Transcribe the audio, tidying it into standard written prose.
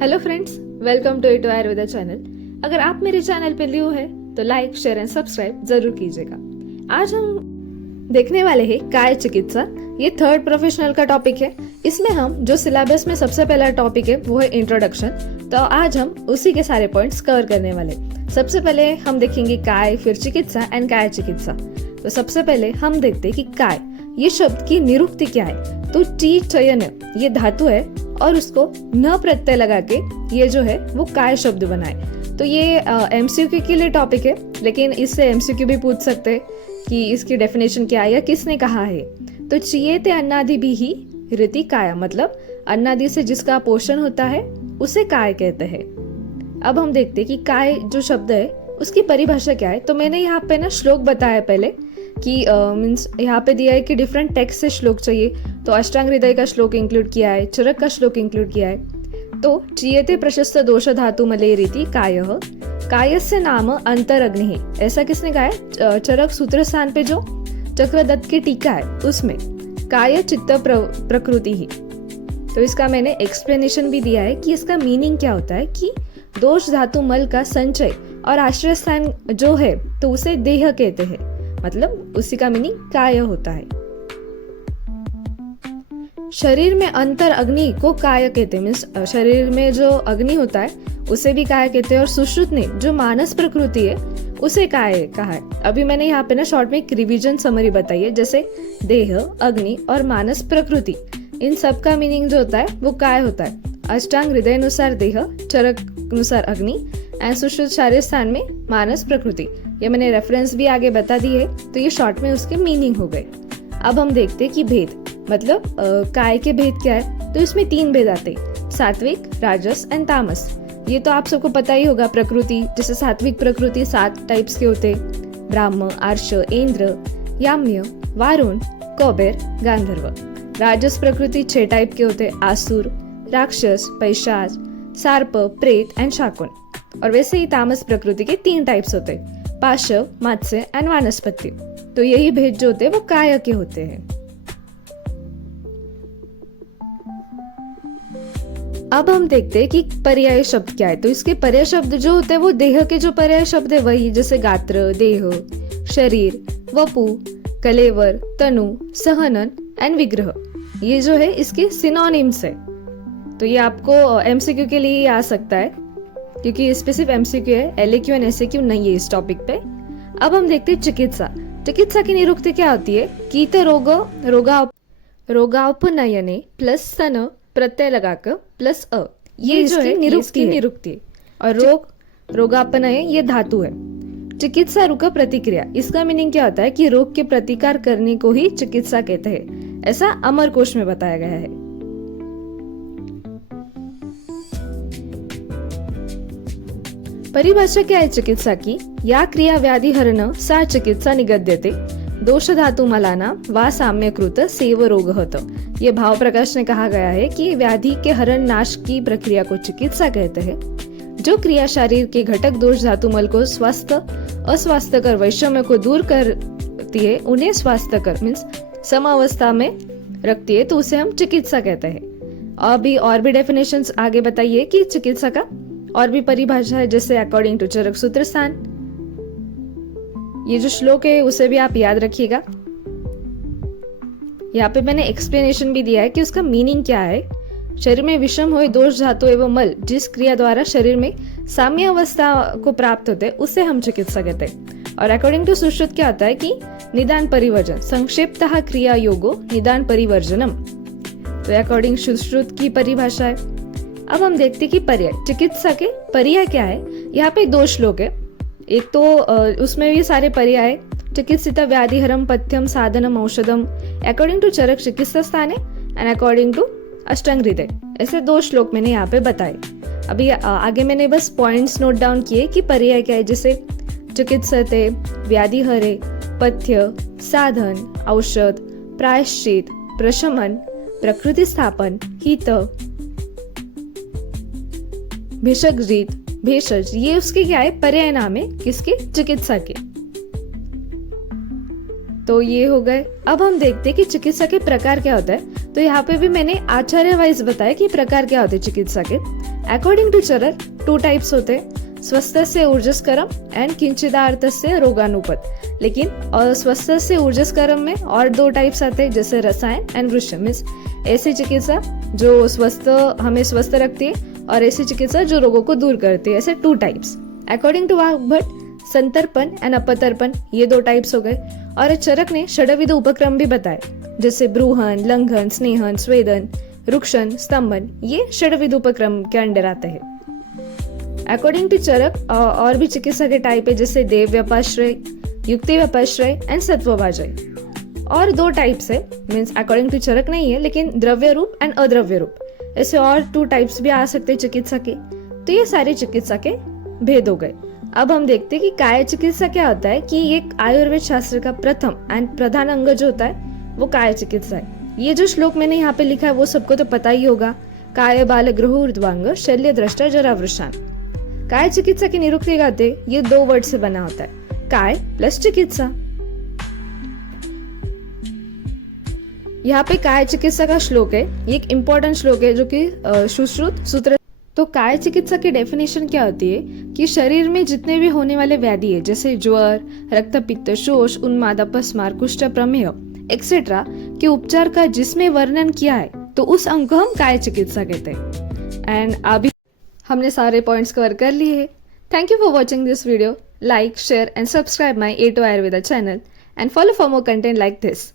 Hello friends, welcome to it Ayurveda channel. अगर आप मेरे चैनल पे न्यू है तो लाइक, शेयर एंड सब्सक्राइब जरूर कीजिएगा। आज हम देखने वाले हैं काय चिकित्सा। ये थर्ड प्रोफेशनल का टॉपिक है। इसमें हम जो सिलेबस में सबसे पहला टॉपिक है वो है इंट्रोडक्शन। तो आज हम उसी के सारे पॉइंट्स कवर करने वाले। सबसे पहले हम देखेंगे काय, फिर चिकित्सा एंड काय चिकित्सा। तो सबसे पहले हम देखते हैं कि काय ये शब्द की निरुक्ति क्या है। तो टी चयन ये धातु है और उसको न प्रत्यय लगा के ये जो है वो काय शब्द बनाए। तो ये एमसीक्यू के लिए टॉपिक है, लेकिन इससे एमसीक्यू भी पूछ सकते हैं कि इसकी डेफिनेशन क्या है या किसने कहा है। तो चियेते अन्नादि भी ही रीति काया, मतलब अन्नादि से जिसका पोषण होता है उसे काय कहते हैं। अब हम देखते हैं कि काय जो शब्द है उसकी परिभाषा क्या है। तो मैंने यहाँ पे ना श्लोक बताया पहले कि मीन्स यहाँ पे दिया है कि डिफरेंट टेक्स्ट से श्लोक चाहिए। तो अष्टांग हृदय का श्लोक इंक्लूड किया है, चरक का श्लोक इंक्लूड किया है। तो चियते प्रशस्त दोष धातु मले रीति कायः, कायस्य नाम अंतरग्नि। ऐसा किसने कहा है? चरक सूत्र स्थान पे जो चक्रदत्त की टीका है उसमें काय चित्त प्रकृति ही। तो इसका मैंने एक्सप्लेनेशन भी दिया है कि इसका मीनिंग क्या होता है कि दोष धातु मल का संचय और आश्रय स्थान जो है तो उसे देह कहते हैं, मतलब उसी का मीनिंग काय होता है। शरीर में अंतर अग्नि को काय कहते हैं, मीन्स शरीर में जो अग्नि होता है उसे भी काय कहते हैं। और सुश्रुत ने जो मानस प्रकृति है उसे काय कहा है। अभी मैंने यहाँ पे ना शॉर्ट में एक रिवीजन समरी बताई है, जैसे देह, अग्नि और मानस प्रकृति, इन सब का मीनिंग जो होता है वो काय होता है। अष्टांग हृदय अनुसार देह, चरक अनुसार अग्नि एंड सुश्रुत शारीर स्थान में मानस प्रकृति। ये मैंने रेफरेंस भी आगे बता दी है, तो ये शॉर्ट में उसके मीनिंग हो गए। अब हम देखते हैं कि भेद, मतलब काय के भेद क्या है। तो इसमें 3 भेद आते हैं, सात्विक, राजस एंड तामस। ये तो आप सबको पता ही होगा। प्रकृति, जैसे सात्विक प्रकृति 7 टाइप्स के होते हैं, ब्राह्म, आर्ष, इंद्र, याम्य, वारुण, कौबेर, गांधर्व। राजस प्रकृति 6 टाइप के होते हैं, आसुर, राक्षस, पैशाच, सार्प, प्रेत एंड शाकुन। और वैसे ही तामस प्रकृति के 3 टाइप्स होते हैं, पाशव, मत्स्य एंड वानस्पति। तो यही भेद जो होते हैं वो काय के होते हैं। अब हम देखते हैं कि पर्याय शब्द क्या है। तो इसके पर्याय शब्द जो होते हैं वो देह के जो पर्याय शब्द है वही, जैसे गात्र, देह, शरीर, वपु, कलेवर, तनु, सहनन एंड विग्रह। ये जो है इसके सिनोनिम्स है। तो ये आपको एमसीक्यू के लिए आ सकता है, क्योंकि इस पे सिर्फ एमसीक्यू है, एलएक्यू एंड एसएक्यू नहीं है इस टॉपिक पे। अब हम देखते हैं चिकित्सा। चिकित्सा की निरुक्ति क्या होती है? कीट रोगापनयने प्लस सन प्रत्यय लगाकर प्लस अ, ये जो है निरुक्ति। और रोगापनय ये धातु है। चिकित्सा रुक प्रतिक्रिया, इसका मीनिंग क्या होता है कि रोग के प्रतिकार करने को ही चिकित्सा कहते हैं, ऐसा अमरकोश में बताया गया है। परिभाषा क्या है चिकित्सा की? या क्रिया व्याधि हरण सा चिकित्सा निगद्यते, दोष धातु मलाना वा साम्यकृत सेव रोग होता। ये भाव प्रकाश ने कहा गया है कि व्याधि के हरण नाश की प्रक्रिया को चिकित्सा कहते हैं। जो क्रिया शरीर के घटक दोष धातु मल को स्वस्थ अस्वास्थ्यकर वैषम्य को दूर करती है, उन्हें स्वास्थ्यकर मीन्स समावस्था में रखती है, तो उसे हम चिकित्सा कहते हैं। अभी और भी डेफिनेशंस आगे बताइए कि चिकित्सा का और भी परिभाषा है, जैसे अकॉर्डिंग टू चरक सूत्र स्थान। ये जो श्लोक है उसे भी आप याद रखिएगा। यहाँ पे मैंने एक्सप्लेनेशन भी दिया है कि उसका मीनिंग क्या है। शरीर में विषम हुए दोष धातु एवं मल जिस क्रिया द्वारा शरीर में साम्य अवस्था को प्राप्त होते हैं उसे हम चिकित्सा कहते हैं। और अकॉर्डिंग टू सुश्रुत क्या होता है कि निदान परिवर्जन, संक्षिप्तः क्रिया योगो निदान परिवर्जनम। तो अकॉर्डिंग सुश्रुत की परिभाषा है। अब हम देखते हैं कि पर्याय, चिकित्सा के पर्याय क्या है। यहाँ पे 2 श्लोक है। एक तो उसमें भी सारे पर्याय, चिकित्सिता व्याधिहरम पथ्यम साधनम औषधम अकॉर्डिंग टू चरक चिकित्सा स्थान है एंड अकॉर्डिंग टू अष्टांग हृदय। ऐसे 2 श्लोक मैंने यहाँ पे बताए। अभी आगे मैंने बस पॉइंट्स नोट डाउन किए कि पर्याय क्या है, जैसे चिकित्सते, व्याधिहरे, पथ्य, साधन, औषध, प्रायश्चित, प्रशमन, प्रकृति स्थापन, हित, भेषज, भेषज, ये उसके क्या है? पर्याय नाम है किसके? चिकित्सा के। तो ये हो गए। अब हम देखते हैं कि चिकित्सा के प्रकार क्या होता है। तो यहाँ पे भी मैंने आचार्य वाइज बताया कि प्रकार क्या होते चिकित्सा के। अकॉर्डिंग टू चरक 2 टाइप्स होते हैं, स्वस्थस्य ऊर्जस्करम एंड किंचिदार्थस्य रोगानुपद। लेकिन स्वस्थस्य ऊर्जस्करम में और 2 टाइप्स आते हैं, जैसे रसायन एंड वृक्ष। मीन्स ऐसी चिकित्सा जो हमें स्वस्थ रखती है और ऐसी चिकित्सा जो रोगों को दूर करती है। ऐसे 2 टाइप्स। अकॉर्डिंग टू वाग्भट संतर्पण एंड अपतर्पण ये 2 टाइप्स हो गए। और चरक ने षड्विध उपक्रम भी बताए, जैसे ब्रूहन, लंघन, स्नेहन, स्वेदन, रुक्षण, स्तंभन, ये षड्विध उपक्रम के अंडर आते हैं। अकॉर्डिंग टू चरक और भी चिकित्सा के टाइप है, जैसे देव व्यपाश्रय, युक्ति व्यपाश्रय एंड सत्वभाजय। और 2 टाइप्स है, मीन्स अकॉर्डिंग टू चरक नहीं है, लेकिन द्रव्य रूप एंड अद्रव्य रूप। ऐसे और 2 टाइप्स भी आ सकते हैं चिकित्सा के। तो ये सारे चिकित्सा के भेद हो गए। अब हम देखते हैं कि काय चिकित्सा क्या होता है। कि एक आयुर्वेद शास्त्र का प्रथम एंड प्रधान अंग जो होता है वो काय चिकित्सा है। ये जो श्लोक मैंने यहाँ पे लिखा है वो सबको तो पता ही होगा। काय बाल गृह ऊर्ध्वांग शल्य दृष्टा जरावृषान। काय चिकित्सा की निरुक्ति गाते ये 2 वर्ड से बना होता है, काय प्लस चिकित्सा। यहाँ पे काय चिकित्सा का श्लोक है, ये एक इम्पोर्टेंट श्लोक है जो कि सुश्रुत सूत्र। तो काय चिकित्सा की डेफिनेशन क्या होती है कि शरीर में जितने भी होने वाले व्याधि है, जैसे ज्वर, रक्तपित्त, शोष, उन्माद, अपस्मार, कुष्ठ, प्रमेह एक्सेट्रा के उपचार का जिसमें वर्णन किया है, तो उस अंग को हम काय चिकित्सा कहते हैं। एंड अभी हमने सारे पॉइंट्स कवर कर लिए हैं। Thank you for watching this video. Like, share and subscribe my A2 Ayurveda channel and follow for more content like this.